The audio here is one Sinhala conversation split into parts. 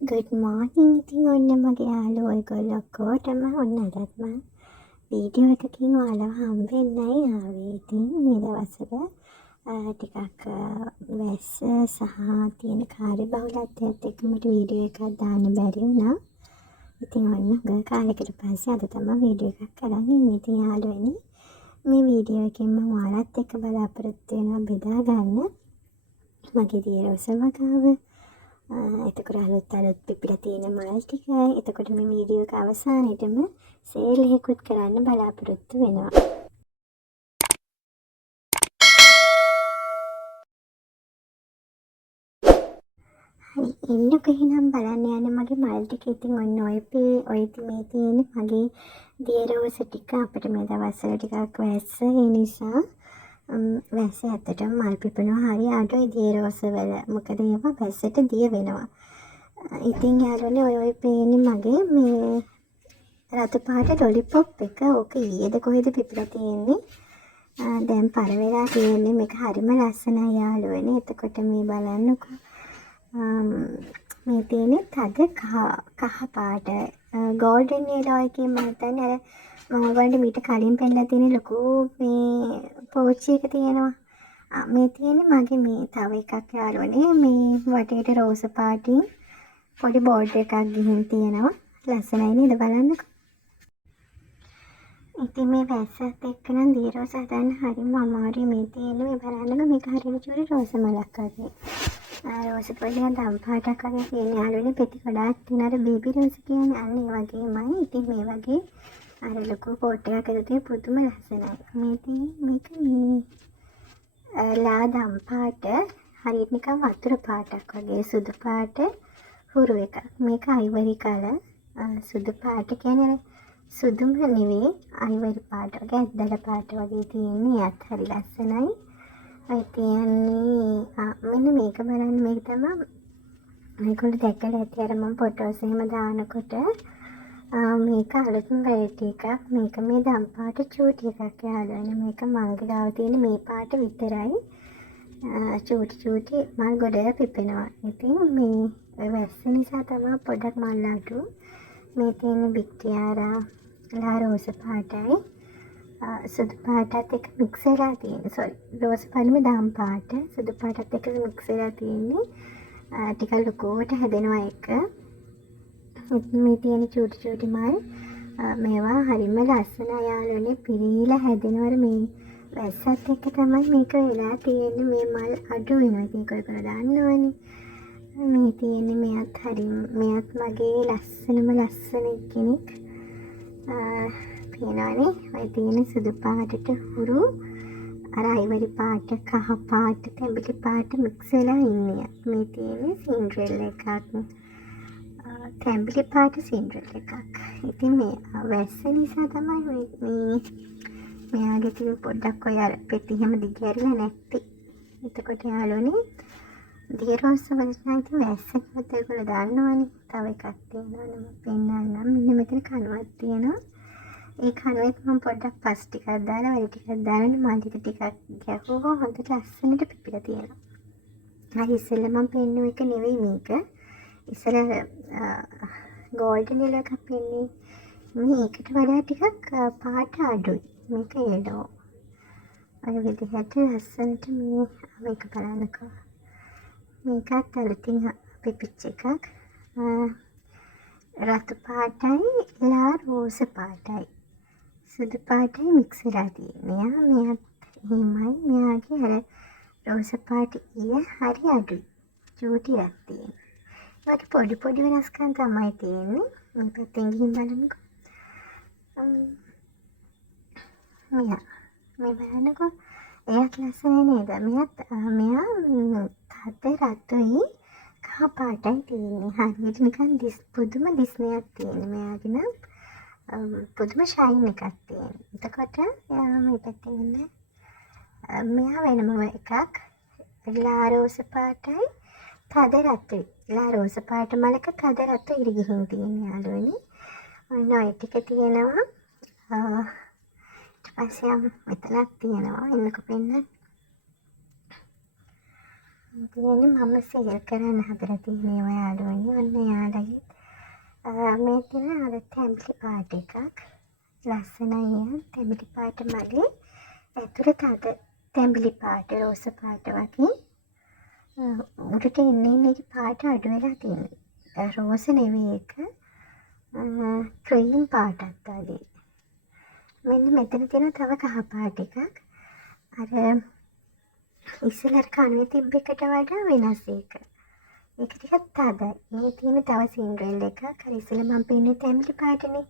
Good morning. ඉතින් ඔන්න මගේ යාළුවෝ ඔයගොල්ලෝ ඔක්කොටම ඔන්න අදත් මම වීඩියෝ එකකින් ඔයාලව හම්බෙන්නයි ආවේ. ඉතින් මේ දවස්වල ටිකක් වැස්ස සහ තියෙන කාර්යබහුලත්වයත් එක්ක මට වීඩියෝ එකක් දාන්න බැරි වුණා. ඉතින් ඔන්න ගොඩ කාලෙකට පස්සේ අද තමයි වීඩියෝ එකක් කරන් ඉන්නේ. ඉතින් යාළුවනි, මේ වීඩියෝ එකෙන් මම ඔයාලත් එක්ක බලාපොරොත්තු වෙනවා බෙදා ගන්න මගේ දිය රෝස වගාව. එතකොට අලුත් පිපිලා තියෙන මල් ටික. එතකොට මේ වීඩියෝ එක අවසානයේදම සේල් එකකුත් කරන්න බලාපොරොත්තු වෙනවා. හරි, එන්නකො එහෙනම් බලන්න යන්න මගේ මල් ටික. ඉතින් ඔන්න ඔය මේ තියෙන මගේ දිය රෝස ටික. අපිට මේ දවස්වල ටිකක් වැස්ස, ඒ නිසා වැස්ස ඇත්තටම මල් පිපෙනවා හරි අඩුයි දිය රෝස වල. මොකද ඒවා වැස්සට දිය වෙනවා. ඉතින් යාළුවනේ ඔය පේන්නේ මගේ මේ රතු පාට ලොලිපොප් එක. ඕක ඊයේද කොහෙද පිපිලා තියෙන්නේ. දැන් පර වෙලා තියෙන්නේ. මේක හරිම ලස්සනයි යාළුවනේ. එතකොට මේ බලන්නකෝ. මේ තියෙන්නේ තද කහ පාට ගෝල්ඩන් යෙලෝ එකේ. මම හිතන්නේ අර මම ඔයගොල්ලන්ට මීට කලින් පෙන්නලා තියෙන ලොකු මේ පෝච්චි එක තියෙනවා. මේ තියෙන්නේ මගේ මේ තව එකක් යාළුවනේ. මේ වටේට රෝස පාටින් පොඩි බෝඩ් එකක් ගිහින් තියෙනවා. ලස්සනයි නේද? බලන්නකෝ. ඉතින් මේ වැස්සත් එක්ක නම් දිය රෝස හදන්න හරිම අමාරුයි. මේ තියෙන්නේ මේ බලන්නකෝ. මේක හරියට චූටි රෝස මලක් වගේ. රෝස පොඩි දම් පාටක් වගේ තියෙන යාළුවනේ. පෙති ගොඩාක් තියෙන අර බේබි රෝස කියන්නේ අන්න ඒ වගේමයි. ඉතින් මේ වගේ අර ලොකු පොට් එකක් ඇතුලේ පුදුම ලස්සනයි. මේ තියෙන්නේ මේක මේ ලා දම් පාට හරියට නිකන් වතුර පාටක් වගේ සුදු පාට හුරු එකක්. මේක අයිවරි කලර්. සුදු පාට කියන්නේ සුදුම නෙවෙයි, අයිවරි පාට වගේ ඇද්දල පාට වගේ තියෙන්නේ. ඒත් හරි ලස්සනයි. ඔය තියන්නේ මෙන්න මේක බලන්න. මේක තමයි මේගොල්ලෝ දැක්කලා ඇති අර මම ෆොටෝස් එහෙම දානකොට. මේක අලුත්ම වෙරයිටි එකක්. මේක මේ දම් පාට චූටි එකක් යාළුවනේ. මේක මල්ගේ ගාව තියෙන මේ පාට විතරයි. චූටි මල් ගොඩක් පිපෙනවා. ඉතින් මේ වැස්ස නිසා තමයි පොඩක් මල් අඩු. මේ තියෙන වික්ටියාරා ලා රෝස පාටයි සුදු පාටත් එක්ක මික්ස් වෙලා තියෙන්නේ. සෝරි, රෝස පාටම දම් පාට සුදු පාටත් එක්ක මික්ස් වෙලා තියෙන්නේ. ටිකක් ලොකුවට හැදෙනවා එක. මේ තියෙන චූටි මල් මේවා හරිම ලස්සන යාළුවනේ. පිරීලා හැදෙනවා. මේ වැස්සත් එක්ක තමයි මේක වෙලා තියෙන්නේ. මේ මල් අඩු වෙනවා. ඉතින් ඒක ඔයගොල්ලෝ දන්නවනේ. මේ තියෙන්නේ මෙයත් මගේ ලස්සන කෙනෙක්. පේනවනේ. ඔය තියෙන සුදු පාටට හුරු අර අයිවරි පාට, කහ පාට, තැඹිලි පාට මික්ස් වෙලා ඉන්නේ. මේ තියෙන්නේ සින්ඩ්‍රෙල් එකක්. තැඹිලි පාට සින්ඩ්‍රෙල් එකක්. ඉතින් මේ වැස්ස නිසා තමයි මෙයාගේ තියෙන පොඩ්ඩක් ඔය අර පෙති හැම දිගහැරිලා නැත්තේ. එතකොට යාළුවනේ දිය රෝස වලට නම් ඉතින් වැස්ස කිව්වොත් ඔයගොල්ලෝ දන්නවනේ. තව එකක් තියෙනවා මම පෙන්නන්නම්. මෙන්න මෙතන කණුවක් තියෙනවා. ඒ කණුවෙත් මම පොඩ්ඩක් පස් ටිකක් දාලා වැඩි ටිකක් දාලා මල් ටික ගැහුවා. හොඳට ලස්සනට පිපිලා තියෙනවා. හරි, ඉස්සෙල්ලා මම පෙන්නුව එක නෙවෙයි මේක. ඉස්සෙල්ලා ගෝල්ඩන් යෙලෝ එකක් පෙන්නේ. මේකට වඩා ටිකක් පාට අඩුයි. මේක යෙලෝ. ඔය විදිහට ලස්සනට මේක බලන්නකෝ. මේකත් අලුතින් පිපිච්ච එකක්. රතු පාටයි ලා රෝස පාටයි සුදු පාටයි මික්ස් වෙලා තියෙන්නේ. මෙයාත් එහෙමයි. මෙයාගේ අර රෝස පාට හරි අඩුයි. චූටියක් තියෙනවා. ඒකට පොඩි වෙනස්කම් තමයි තියෙන්නේ. මේ පැත්තෙන් ගිහින් බලමුකෝ. මේ බලන්නකෝ. එයාත් ලස්සනයි නේද? මෙයා තද රතුයි කහ පාටයි තියෙන්නේ. හරියට නිකන් පුදුම දිස්නයක් තියෙන්නේ. මෙයාගේ නම් පුදුම ෂයින් එකක් තියෙනවා. එතකොට මේ පැත්තෙන් ඉන්න මෙයා වෙනම එකක්. ලා රෝස පාටයි තද රතුයි. ලා රෝස පාට මලක තද රතු ඉරි ගිහින් තියෙන යාළුවනේ. ඔන්න ඔය ටික තියෙනවා. ඊට පස්සේ මෙතනක් තියෙනවා. එන්නකො පෙන්නන්න. තියෙන්නේ මම සේල් කරන්න හදලා තියෙන්නේ ඔයාලුවනේ. ඔන්න යාළගේ මේ තියෙන අර තැඹිලි පාට එකක්. ලස්සනයි තැඹිලි පාට මගේ. ඇතුළට අද තැඹිලි පාට රෝස පාට වගේ. උඩට එන්නේ පාට අඩු වෙලා තියෙනවා. රෝස නෙවෙයි එක. ක්‍රීම් පාටක් වගේ. මෙන්න මෙතන තියෙන තව කහ පාට එකක්. අර ඉස්සෙල්ලා කණුවේ තිබ්බ එකට වඩා වෙනස් එක. ඒක ටිකක් තදයි. මේ තියෙන තව සින්ඩරෙල් එකක්. අර ඉස්සෙල්ලා මම පෙන්නේ තැඹිලි පාටනේ.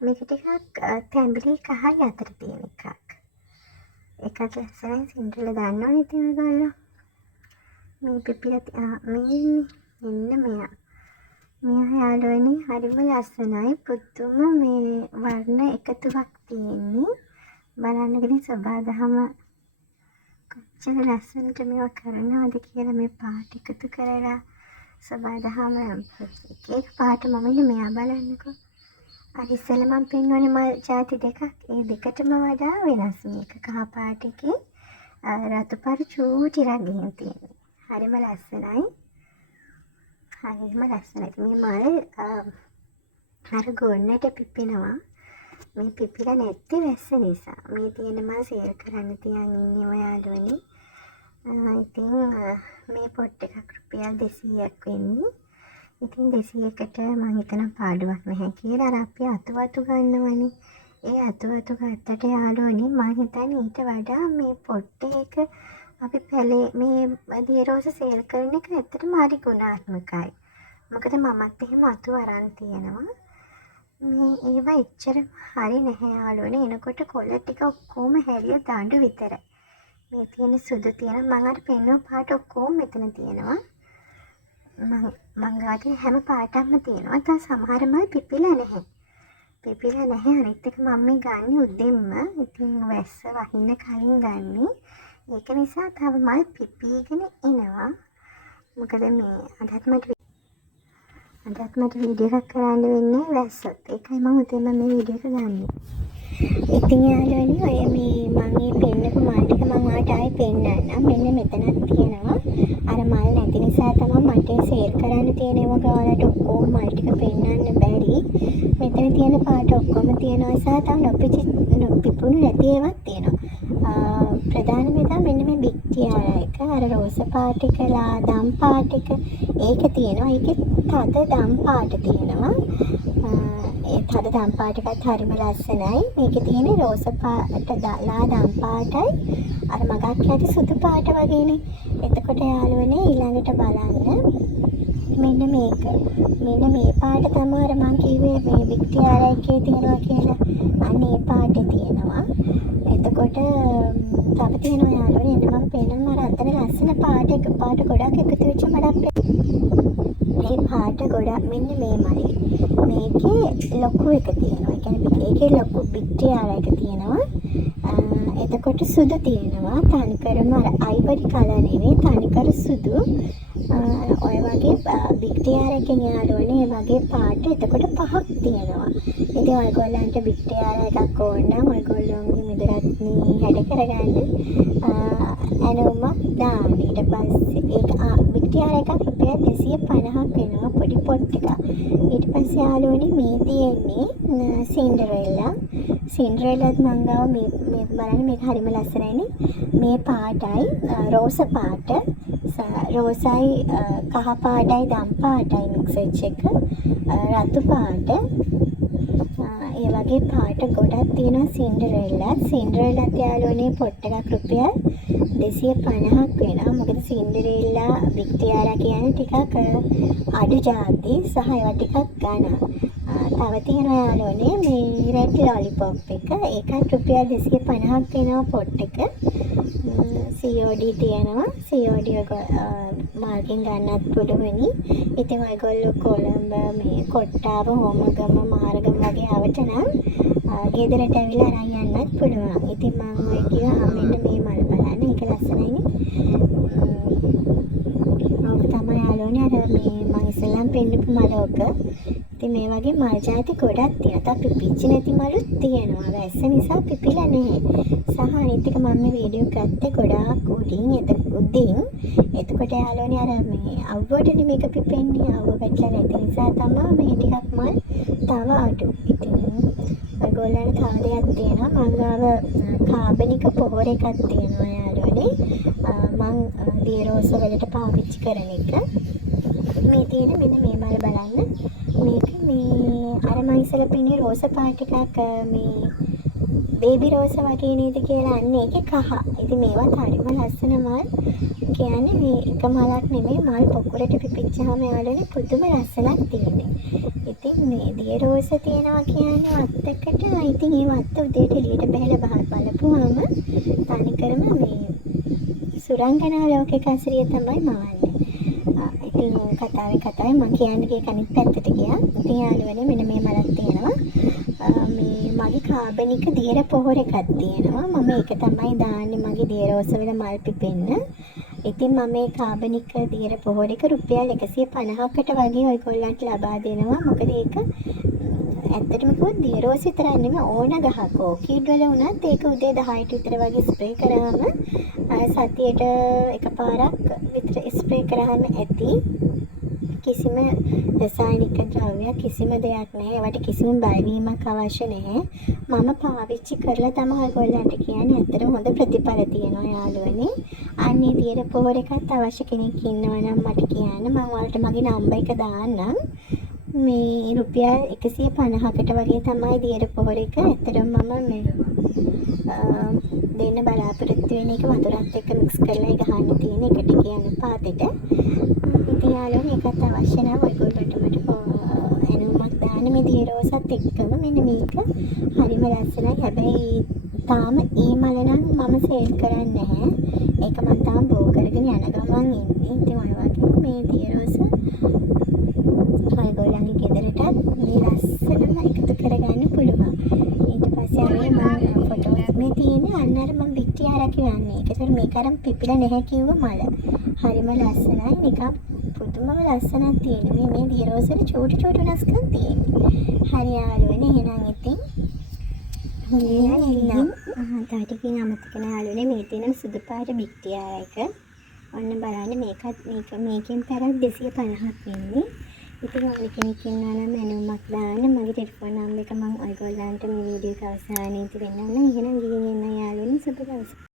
මේක ටිකක් තැඹිලි කහයි අතර තියෙන එකක්. ඒකත් ලස්සනයි සින්ඩරෙල් දන්නවනේ ඉතින් ඔයගොල්ලෝ. මේ පිපිලා මෙන්න මෙයා. මෙයා යාළුවනේ හරිම ලස්සනයි. පුදුම මේ වර්ණ එකතුවක් තියෙන්නේ. බලන්නගෙන සබාදහම කොච්චර ලස්සනට මේවා කරනවද කියලා මේ පාට එකතු කරලා සබාදහම එක පාට මම ඉන්නේ මෙයා බලන්නකෝ. අර ඉස්සෙල්ලා මම පෙන්වන්නේ මල් ಜಾති දෙකක්. ඒ දෙකටම වඩා වෙනස් මේක කහ පාට එකේ රතු පාට චූටි රඟින් තියෙනවා. හරිම ලස්සනයි. හරිම ලස්සනයි. මේ මල් අර ගොන්නට පිපෙනවා. මේ පිපිලා නැත්තේ වැස්ස නිසා. මේ තියෙන මල් සේල් කරන්න තියන් ඉන්නේ ඔයාලුවනේ. ඉතින් මේ පොට් එකක් රුපියල් 200ක් වෙන්නේ. ඉතින් 200කට මම හිතන පාඩුවක් නැහැ කියලා අර අපි අතු ගන්නවනේ. ඒ අතු ගත්තට යාළුවනේ මම හිතන්නේ ඊට වඩා මේ පොට් එක අපි පැලේ මේ දිය රෝස සේල් කරන එක ඇත්තටම හරි ගුණාත්මකයි. මොකද මමත් එහෙම අතු අරන් තියෙනවා. මේ ඒවා එච්චර හරි නැහැ යාළුවනේ. එනකොට කොළ ටික ඔක්කොම හැරිය දඬු විතරයි. මේ තියෙන සුදු තියෙන මම අර පෙන්වන පාට ඔක්කොම මෙතන තියෙනවා. මං ගාතින් හැම පාටක්ම තියෙනවා. තව සමහර මල් පිපිලා නැහැ. අනිත් එක මම මේ ගන්න උදෙන්ම ඉතින් වැස්ස වහින්න කලින් ගන්නේ. ඒක නිසා තව මල් පිපීගෙන එනවා. මොකද මේ අදත් මට වීඩියෝ එකක් කරන්න වෙන්නේ වැස්සත්. ඒකයි මම උදේම මේ වීඩියෝ එක ගන්නේ. ඉතින් යාළුවනේ ඔය මේ මම මේ පෙන්නපු මල් ටික මම ඔයාලට ආයේ පෙන්නන්නම්. මෙන්න මෙතනක් තියෙනවා. අර මල් නැති නිසා තමයි මට සේල් කරන්න තියෙන ඒවා ඔයාලට ඔක්කොම මල් ටික පෙන්නන්න බැරි. මෙතන තියෙන පාට ඔක්කොම තියෙනවා සහ තව නොපිපුණු නැති ඒවාත් තියෙනවා. ප්‍රධානම දා මෙන්න මේ බිග් ටියාරා එක අර රෝස පාට එක ලාදම් පාට එක ඒක තියෙනවා. ඒකේ තද දම් පාට තියෙනවා. ඒ තද දම් පාට එකත් හරිම ලස්සනයි. මේකේ තියෙන රෝස පාට ලාදම් පාටයි අර මගක් ඇති සුදු පාට වගේනේ. එතකොට යාළුවනේ ඊළඟට බලන්න මෙන්න මේක. මෙන්න මේ පාට තමයි අර මං කිව්වේ මේ බිග් ටියාරා එකේ තියෙනවා කියලා. අන්න ඒ පාටේ තියෙනවා. එතකොට තව තියෙනවා යාළුවනේ එන්න මම පෙන්නනවා අර අතන ලස්සන පාට ගොඩක් එකතු වෙච්ච මඩක්. මේ පාට ගොඩක් මෙන්න මේ මලේ. මේකේ ලොකු එක තියෙනවා. ඒ කියන්නේ ඒකේ ලොකු බිග් ටියාරා එක තියෙනවා. එතකොට සුදු තියෙනවා. තනිකරම අර අයිවරි කලර් නෙවෙයි තනිකර සුදු. ඔය වගේ බිග් ටියාරා එකෙන් යාළුවනේ ඒ වගේ පාට එතකොට පහක් තියෙනවා. ඉතින් ඔයගොල්ලන්ට බිග් ටියාරා එකක් ඕන නම් ඔයගොල්ලෝගේ මිදුරත්නි හැඩ කරගන්න ඇනුමක් දාන්න. ඊට පස්සේ ඒක බිග් ටියාරා එකක් රුපියල් 250ක් වෙනවා පොඩි පොට් එකක්. ඊට පස්සේ යාළුවනේ මේ තියෙන්නේ සින්ඩරෙල්ලාත් මං ගාව මේ බලන්න මේක හරිම ලස්සනයිනේ. මේ පාටයි රෝස පාට රෝසයි කහ පාටයි දම් පාටයි මික්ස් වෙච්ච එක රතු පාට ඒ වගේ පාට ගොඩක් තියෙනවා සින්ඩරෙල්ලාත් යාළුවනේ පොට් එකක් රුපියල් 250ක් වෙනවා. මොකද සින්ඩරෙල්ලා බිග් ටියාරා කියන්නේ ටිකක් අඩු ಜಾති සහ ඒවා ටිකක් ගණන්. තව තියෙනවා යාළුවනේ මේ රෙඩ් ලොලිපොප් එක. ඒකත් රුපියල් 250ක් වෙනවා පොට් එක. COD තියෙනවා. COD මාර්කින් ගන්නත් පුළුවනි. ඉතින් ඔයගොල්ලෝ කොළඹ මේ කොට්ටාව හෝමගම මහරගම වගේ ආවට නම් ගෙදරට ඇවිල්ලා අරන් යන්නත් පුළුවන්. ඉතින් මම ඔය කිව්වා මෙන්න මේ මල් බලන්න. ඒක ලස්සනයිනේ. ඔක තමයි යාළුවනේ අර මේ මම ඉස්සෙල්ලාම පෙන්නපු මල ඔක. ඉතින් මේ වගේ මල් ජාති ගොඩක් තියෙනවා. තව පිපිච්ච නැති මලුත් තියෙනවා. වැස්ස නිසා පිපිලා නැහැ. සහ අනිත් එක මම මේ වීඩියෝ ගත්තේ ගොඩාක් උඩින්. එතකොට යාළුවනේ අර මේ අවුවටනේ මේක පිපෙන්නේ. අවුව වැටලා නැති නිසා තමයි මේ ටිකක් මල් තව අඩු. ඉතින් ඔයගොල්ලන්ට තව දෙයක් තියෙනවා. මං ගාව කාබනික පොහොර එකක් තියෙනවා යාළුවනේ. මං දිය රෝස වලට පාවිච්චි කරන එක. මේ තියෙන මෙන්න මේ මල බලන්න. මේක මේ අර මං ඉස්සෙල්ලා පින්නේ රෝස පාට එකක් මේ බේබි රෝස වගේ නේද කියලා අන්න ඒකේ කහ. ඉතින් මේවත් හරිම ලස්සන මල්. කියන්නේ මේ එක මලක් නෙමෙයි මල් පොකුරට පිපිච්චාම යාළුවනේ පුදුම ලස්සනක් තියෙන්නේ. ඉතින් මේ දිය රෝස තියෙනවා කියන්නේ වත්තකට. ඉතින් ඒ වත්ත උදේට එළියට බහලා බලපුවාම තනිකරම මේ සුරංගනා ලෝකේ කසිරිය තමයි මාන්නේ. ඉතින් කතාවේ මම කියන්නේ ඒක අනිත් පැත්තට ගියා. ඉතින් යාළුවනේ මෙන්න මේ මලක් තියෙනවා. මේ මගේ කාබනික දියර පොහොර එකක් තියෙනවා. මම ඒක තමයි දාන්නේ මගේ දිය රෝස වල මල් පිපෙන්න. ඉතින් මම මේ කාබනික දියර පොහොර එක රුපියල් 150කට වගේ ඔයගොල්ලන්ට ලබා දෙනවා. මොකද ඒක ඇත්තටම කිව්වොත් දිය රෝස විතරක් නෙමෙයි ඕන ගහක ඕකිඩ් වල වුණත් ඒක උදේ 10ට විතර වගේ ස්ප්‍රේ කරාම සතියට එකපාරක් විතර ස්ප්‍රේ කරාම ඇති. කිසිම රසායනික ද්‍රව්‍ය කිසිම දෙයක් නැහැ. ඒවට කිසිම බයවීමක් අවශ්‍ය නැහැ. මම පාවිච්චි කරලා තමයි ඔයගොල්ලන්ට කියන්නේ. ඇත්තටම හොඳ ප්‍රතිඵල තියෙනවා යාළුවනේ. අන්නේ දියර පොහොර එකත් අවශ්‍ය කෙනෙක් ඉන්නවා නම් මට කියන්න. මම ඔයාලට මගේ නම්බර් එක දාන්නම්. මේ රුපියල් 150කට වගේ තමයි දියර පොහොර එක. ඇත්තටම මම මේ දෙන්න බලාපොරොත්තු වෙන එක වතුරත් එක්ක මික්ස් කරලා ගහන්න තියෙන එකට කියන පාතෙට. ඉතින් යාළුවනේ ඒකත් අවශ්‍ය නම් ඔයගොල්ලන්ට මට එනුමක් දාන්න මේ දිය රෝසත් එක්කම මෙන්න මේක හරිම ලස්සනයි. හැබැයි තාම ඒ මල නම් මම සේල් කරන්නේ නැහැ. ඒක මම තාම බෝ කරගෙන යන ගමන් ඉන්නේ. ඉතින් ඔය වගේ මේ දිය රෝස ඔයගොල්ලන්ගේ ගෙදරටත් මේ ලස්සනම එකතු කරගන්න පුළුවන්. ඊට පස්සේ අර මම ෆොටෝස් මේ තියෙන්නේ අන්න අර මම පිටි ආරා කියන්නේ. ඒකතර මේක අරන් පිපිලා නැහැ කිව්ව මල. හරිම ලස්සනයි. නිකන් පුදුමම ලස්සනක් තියෙන මේ දිය රෝස වල චූටි වෙනස්කම් තියෙන්නේ. හරි යාළුවනේ එහෙනම් ඉතින් තාටිකින් අමතක යාළුවනේ මේ තියෙන සුදු පාට පිටි ආරා එක. ඔන්න බලන්න මේකෙන් පැරක් 250ක් වෙන්නේ. ඉතින් ඔය කෙනෙක් ඉන්නවා නම් එනුමක් දාන්න මගේ ටෙලිෆෝන් නම්බර් එක මම ඔයගොල්ලන්ට මේ වීඩියෝ එක අවසානයේදී වෙන්නන්න. එහෙනම් ගිහින් එන්න යාළුවනේ සුබ දවසක්.